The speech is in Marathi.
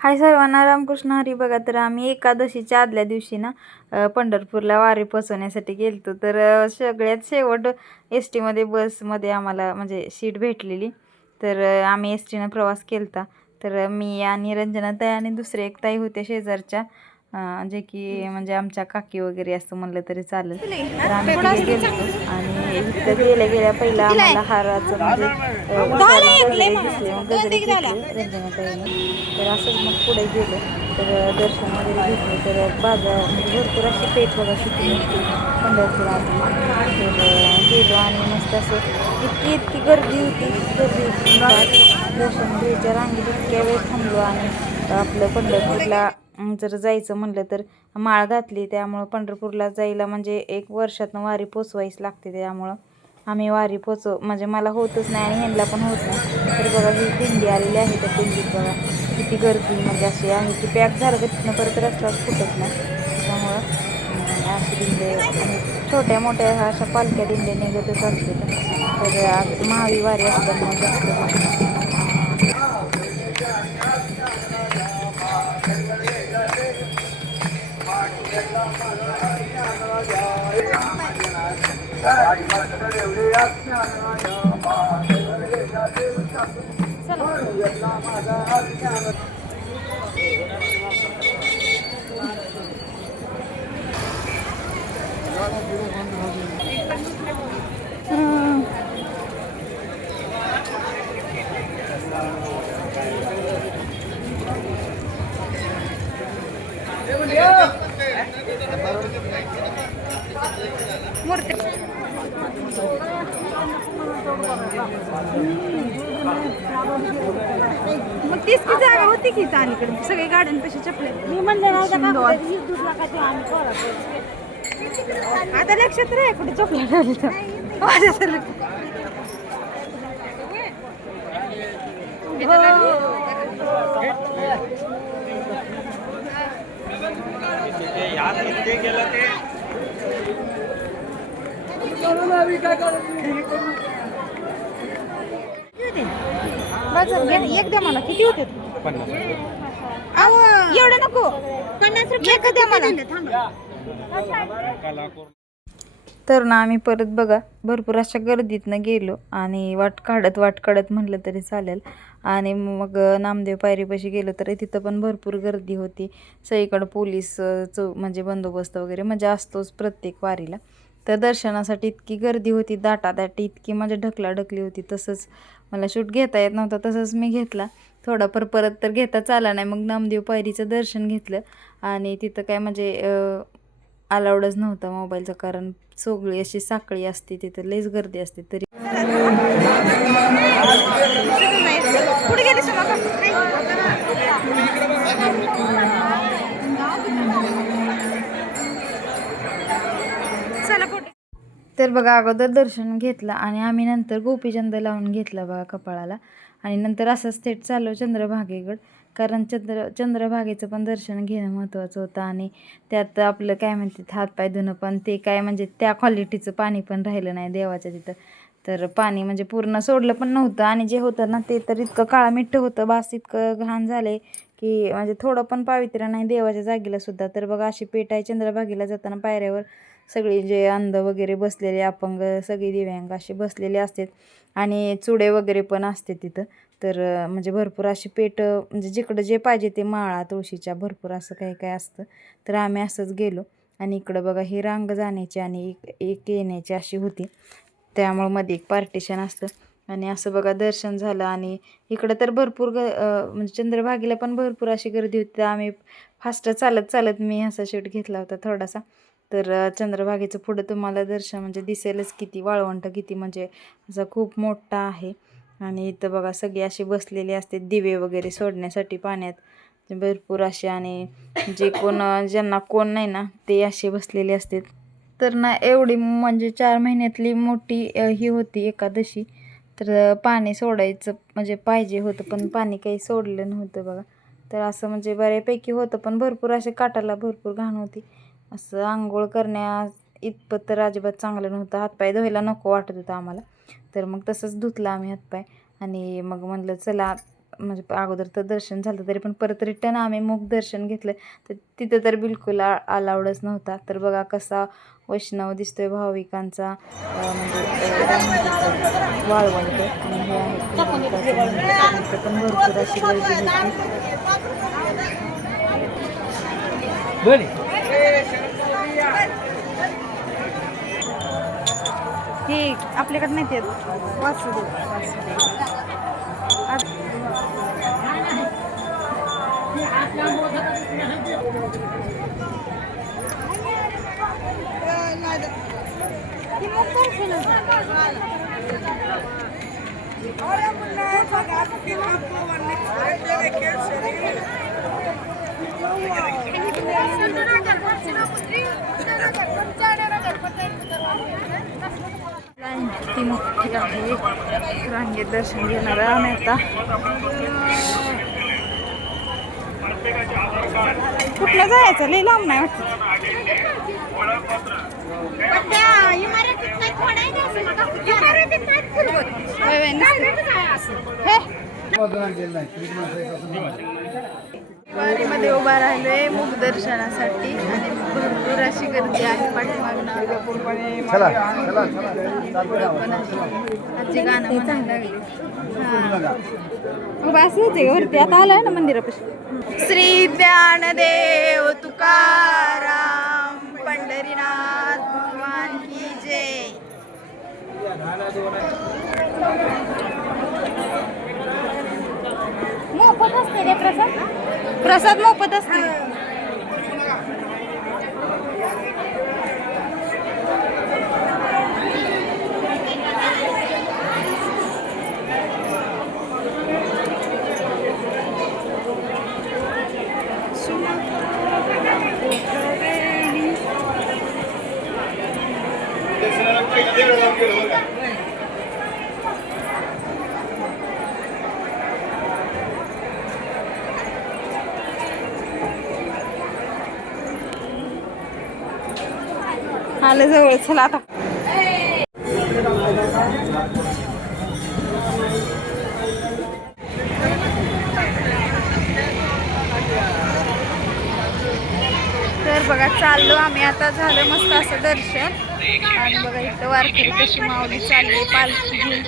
हाय सर्वांना, रामकृष्ण हरी. बघा, तर आम्ही एकादशीच्या आदल्या दिवशी ना पंढरपूरला वारी पोचवण्यासाठी गेलतो. तर सगळ्यात शेवट एस टीमध्ये बसमध्ये आम्हाला म्हणजे सीट भेटलेली. तर आम्ही एस टीनं प्रवास केला. तर मी आणि रंजनाताई आणि दुसरे एक ताई होते शेजारच्या, जे की म्हणजे आमच्या काकी वगैरे असं म्हणलं तरी चालेल. तर आम्ही तिथे गेलतो आणि इथं गेल्या गेल्या पहिला आम्हाला हाराचं म्हणजे गजरे दिसले. मग गजरे घेतले रंजनाताईने. तर असंच मग पुढे गेलो. तर दर्शन वगैरे घेतले. तर बाजार म्हणजे भरपूर अशी पेठ बघा किती मोठी पंढरपुरातली. तर गेलो आणि मस्त असं इतकी गर्दी होती, इतकी गर्दी होती. दर्शन घ्यायच्या रांगेत इतक्या वेळ थांबलो आणि आपलं पंढरपूरला जर जायचं म्हणलं तर माळ घातली. त्यामुळं पंढरपूरला जायला म्हणजे 1 वर्षातनं वारी पोचवायच लागते. त्यामुळं आम्ही वारी म्हणजे मला होतच नाही आणि ह्यांना पण होत नाही. तर बघा ही दिंडी आलेली आहे. त्या दिंडीत बघा किती गर्दी म्हणजे अशी आहे की पॅक झालं का तिथनं परत रस्ताच फुटत नाही. त्यामुळं अशी दिंडे आणि छोट्या मोठ्या अशा पालख्या दिंड्या निघतच असते. तर महावी वारी असल्यामुळं जास्त गर्दी. मग तीच की जागा होती की अलीकडे सगळी गाड्यांपेक्षा चपले. मी म्हणलं आता लक्षात रे कुठे चपला ठेवली तर माझ्यासारखं. एक द्या मला. किती होते? एवढं नको, 50 रुपये द्या मला. तर ना आम्ही परत बघा भरपूर अशा गर्दीतनं गेलो आणि वाट काढत म्हटलं तरी चालेल. आणि मग नामदेव पायरीपाशी गेलो तर तिथं पण भरपूर गर्दी होती. सगळीकडं पोलीस म्हणजे बंदोबस्त वगैरे म्हणजे असतोच प्रत्येक वारीला. तर दर्शनासाठी इतकी गर्दी होती, दाटादाटी इतकी म्हणजे ढकलाढकली होती. तसंच मला शूट घेता येत नव्हता, तसंच मी घेतला थोडाफार. परत तर घेताच आला नाही. मग नामदेव पायरीचं दर्शन घेतलं आणि तिथं काय म्हणजे अलाउडच नव्हता मोबाईलचं, कारण सगळी अशी साखळी असते तिथं, लईच गर्दी असते. तरी तर बघा अगोदर दर्शन घेतलं आणि आम्ही नंतर गोपीचंद लावून घेतला बघा कपाळाला. आणि नंतर असंच थेट चाललो चंद्रभागेकडं, कारण चंद्रभागेचं पण दर्शन घेणं महत्त्वाचं होतं. आणि त्यात आपलं काय म्हणतात हातपाय धुणं, पण ते काय म्हणजे त्या क्वालिटीचं पाणी पण राहिलं नाही देवाच्या तिथं. तर पाणी म्हणजे पूर्ण सोडलं पण नव्हतं आणि जे होतं ना ते तर इतकं काळं मिठ्ठ होतं, बास इतकं घाण झाले की म्हणजे थोडं पण पावित्र्य नाही देवाच्या जागेला सुद्धा. तर बघा अशी पेट आहे चंद्रभागेला जाताना. पायऱ्यावर सगळे जे अंध वगैरे बसलेले, अपंग, सगळे दिव्यांग असे बसलेले असतात आणि चुडे वगैरे पण असते तिथं. तर म्हणजे भरपूर अशी पेट म्हणजे जिकडं जे पाहिजे ते माळा तुळशीच्या भरपूर असं काही काय असतं. तर आम्ही असंच गेलो आणि इकडं बघा ही रांग जाण्याची आणि एक येण्याची अशी होती. त्यामुळं मध्ये एक पार्टिशन असतं आणि असं बघा दर्शन झालं. आणि इकडं तर भरपूर म्हणजे चंद्रभागेला पण भरपूर अशी गर्दी होती. आम्ही फास्ट चालत मी असा शूट घेतला होता थोडासा. तर चंद्रभागेचं पुढं तुम्हाला दर्शन म्हणजे दिसेलच किती वाळवंट किती म्हणजे असं खूप मोठा आहे. आणि इथं बघा सगळे असे बसलेले असते दिवे वगैरे सोडण्यासाठी पाण्यात भरपूर असे. आणि जे ज्यांना कोण नाही ना ते असे बसलेले असतात. तर ना एवढी म्हणजे 4 महिन्यातली मोठी ही होती एकादशी. तर पाणी सोडायचं म्हणजे पाहिजे होतं, पण पाणी काही सोडलं नव्हतं बघा. तर असं म्हणजे बऱ्यापैकी होतं, पण भरपूर असे काटाला भरपूर घाण होती. असं आंघोळ करण्या इतपत तर अजिबात चांगलं नव्हतं. हातपाय धुवायला नको वाटत होतं आम्हाला. तर मग तसंच धुतलं आम्ही हातपाय. आणि मग म्हणलं चला म्हणजे अगोदर तर दर्शन झालं तरी पण परत रिटर्न आम्ही मुख दर्शन घेतलं तर तिथं तर बिलकुल अलाउडच नव्हता. तर बघा कसा वैष्णव दिसतोय भाविकांचा म्हणजे काय म्हणतात त्याला, वाळवंट. आणि हे आहे भाविकाचं मंदिर, तर इथं पण भरपूर अशी गर्दी होती. हे आपल्याकडे नाही येत वासुदेव ती मोठी आहे. रांगेत दर्शन घेणार आम्ही आता. कुठलं जायचं? लई लांब नाही वाटत. वारीमध्ये उभा राहिलोय मुख दर्शनासाठी आणि भरपूर अशी गर्दी आहे. पाठीमागून आजची गाणं म्हणायला लागली. उभा असायचे वरती, आता आलाय ना मंदिरापाशी. श्री ज्ञानदेव तुकाराम पंढरीनाथ भगवान की जय. मोफत असते रे प्रसाद, प्रसाद मोफत असते. आलं जवळ, चला आता. तर बघा चाललो आम्ही आता. झालं मस्त असं दर्शन. आणि बघा इथं वारकरी कशी माऊली चालली पालखी घेऊन.